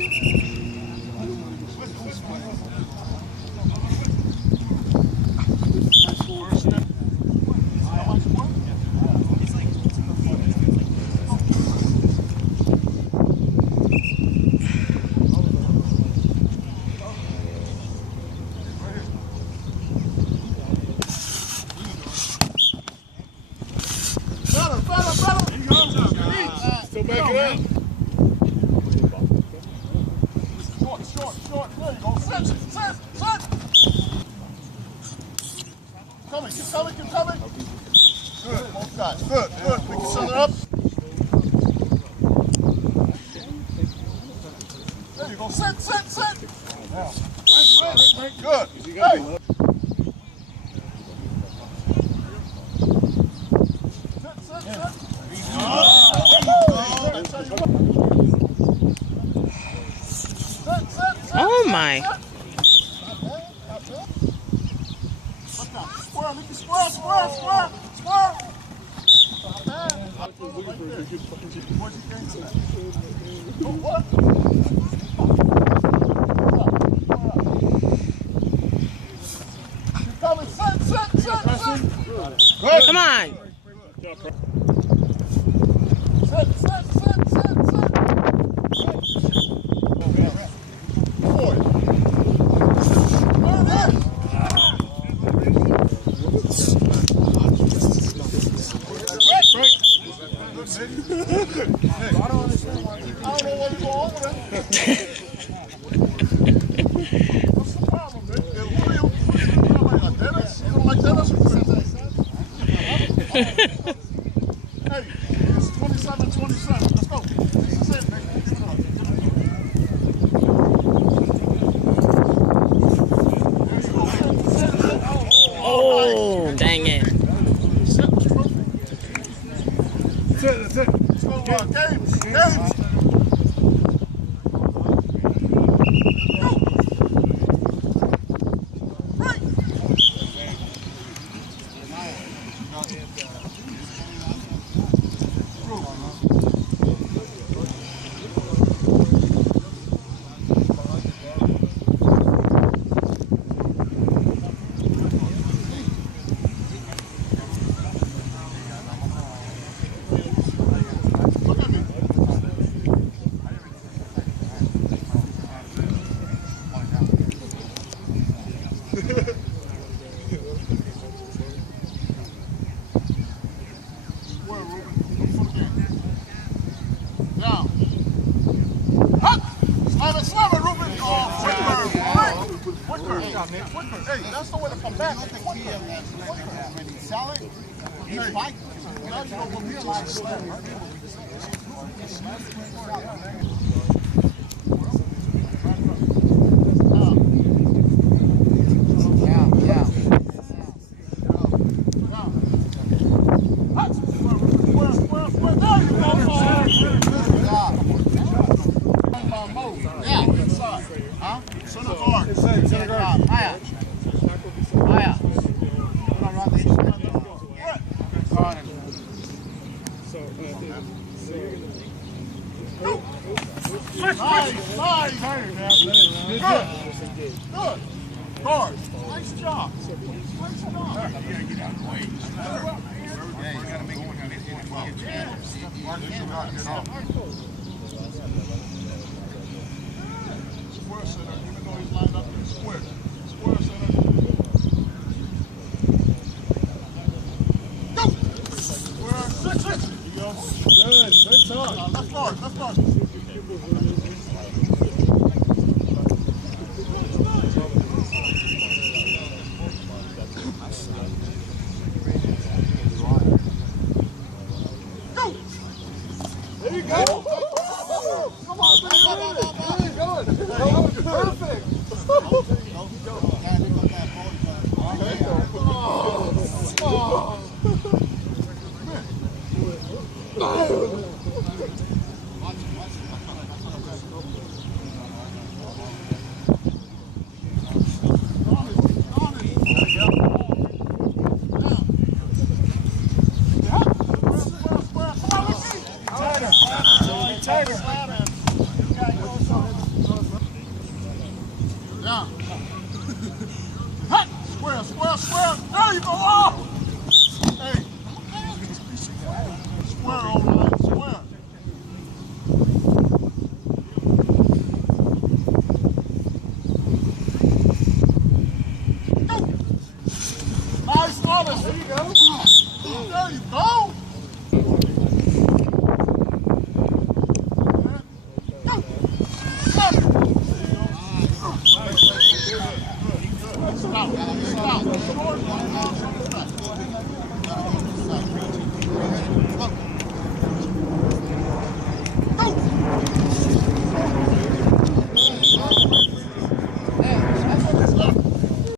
Still back it up. Short. There you go. Sit. Keep coming. Good, both guys. Good. Pick each other up. There you go. Sit. Good. Hey. Oh my. Square. Come on. I don't know what you're going over there. What's the problem, man? What are you like a dentist? You don't like dentists? Hey, it's 27-27. Let's go. This is it, man. Oh, dang it. That's it. Let's go, games. Hey, that's the way to come back. Sell it. He's fighting. Now you know what we realize is slam, right? Nice. Good. Guard. Nice job. Nice job. You gotta get out of the way. Yeah, you gotta make it square center, even though he's lined up in square. Square center. Go! Square. Six. Here you go. Good talk. Left guard. There you go. Come on, baby. There you go. Perfect.